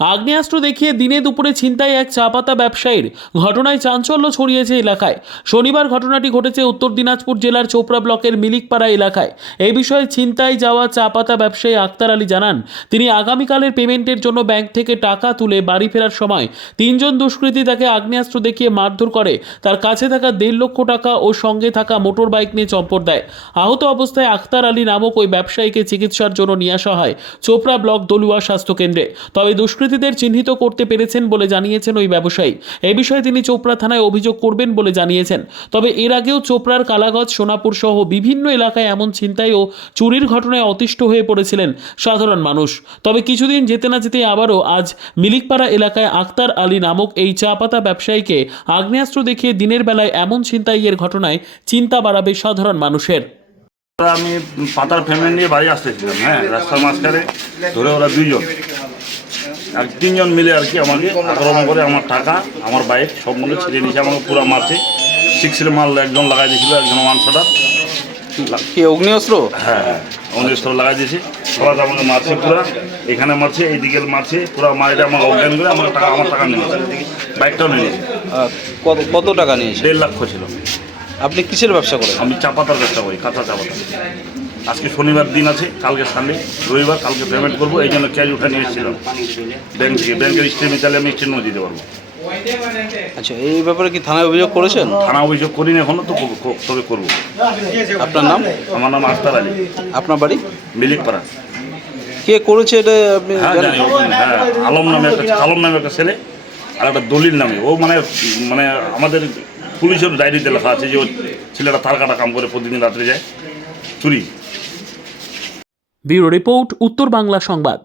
আগ্নেয়াস্ত্র দেখিয়ে দিনে দুপুরে ছিনতাই এক চা পাতা ব্যবসায়ীর ঘটনায় চাঞ্চল্য ছড়িয়েছে এলাকায়। শনিবার ঘটনাটি ঘটেছে উত্তর দিনাজপুর জেলার চোপড়া ব্লকের মিলিকপাড়া এলাকায়। এই বিষয়ে ছিনতাই যাওয়া চা পাতা ব্যবসায়ী আক্তার আলী জানান, তিনি আগামীকালের পেমেন্টের জন্য ব্যাংক থেকে টাকা তুলে বাড়ি ফেরার সময় তিনজন দুষ্কৃতী তাকে আগ্নেয়াস্ত্র দেখিয়ে মারধর করে, তার কাছে থাকা 1.5 লক্ষ টাকা ও সঙ্গে থাকা মোটর বাইক নিয়ে চম্পট দেয়। আহত অবস্থায় আক্তার আলী নামক ওই ব্যবসায়ীকে চিকিৎসার জন্য নিয়ে আসা হয় চোপড়া ব্লক দলুয়া স্বাস্থ্যকেন্দ্রে। তবে দুষ্কৃতীদের চিহ্নিত করতে পেরেছেন বলে জানিয়েছেন ওই ব্যবসায়ী। এই বিষয়ে তিনি চোপড়া থানায় অভিযোগ করবেন বলে জানিয়েছেন। তবে এর আগেও চোপড়ার কালাগঞ্জ, সোনাপুর সহ বিভিন্ন এলাকায় এমন ছিনতাই ও চুরির ঘটনায় অতিষ্ঠ হয়ে পড়েছিলেন সাধারণ মানুষ। তবে কিছুদিন যেতে না যেতে আবারও আজ মিলিকপাড়া এলাকায় আক্তার আলী নামক এই চা পাতা ব্যবসায়ীকে আগ্নেয়াস্ত্র দেখিয়ে দিনের বেলায় এমন ছিনতাইয়ের ঘটনায় চিন্তা বাড়াবে সাধারণ মানুষের। আমি পাতার পেমেন্ট নিয়ে বাড়ি আসতেছিলাম, রাস্তার মাঝখানে ধরে ওরা দুইজন আর তিনজন মিলে আর কি আমাকে আক্রমণ করে আমার টাকা, আমার বাইক সব মনে ছিঁড়ে নিয়েছে, আমাকে পুরো মারছে। 6 মাল একজন লাগাই দিয়েছিল, একজন 1 কি অগ্নিঅস্ত্র? হ্যাঁ, অগ্নিঅস্ত্র লাগাই দিয়েছে। সবাই আমাকে মারছে, পুরো এখানে মারছে, এইদিকে মারছে, পুরো মারিটা আমাকে অজ্ঞান করে আমার টাকা নিয়েছে, বাইকটাও নিয়েছে। কত টাকা নিয়েছে? 1.5 লক্ষ ছিল। আপনি কিসের ব্যবসা করেন? আমি চা পাতার ব্যবসা করি, কাঁচা চা পাতা। আজকে শনিবার দিন আছে, কালকে সানডে, রবিবার, কালকে পেমেন্ট করবো, এই জন্য ক্যাশ উঠে নিয়ে এসেছিলাম ব্যাংক থেকে। ব্যাংকের স্টেটমেন্ট চাইলে আমি স্টেটমেন্ট দিতে পারবো। আচ্ছা, এই ব্যাপারে কি থানায় অভিযোগ করেছেন? থানা অভিযোগ করিনি এখনো, তো তবে করবো। আপনার নাম? আমার নাম আক্তার আলী। আপনার বাড়ি? মিলিকপাড়া। কে করেছে এটা আপনি হ্যাঁ জানেন? জানি, হ্যাঁ, আলম নামে একটা ছেলে, আর একটা দলিল নামে। ও মানে আমাদের পুলিশের ডায়েরিতে লেখা আছে যে ও ছেলেটা তার কাটা কাম করে, প্রতিদিন রাত্রে যায় চুরি। ব্যুরো রিপোর্ট, উত্তর বাংলা সংবাদ।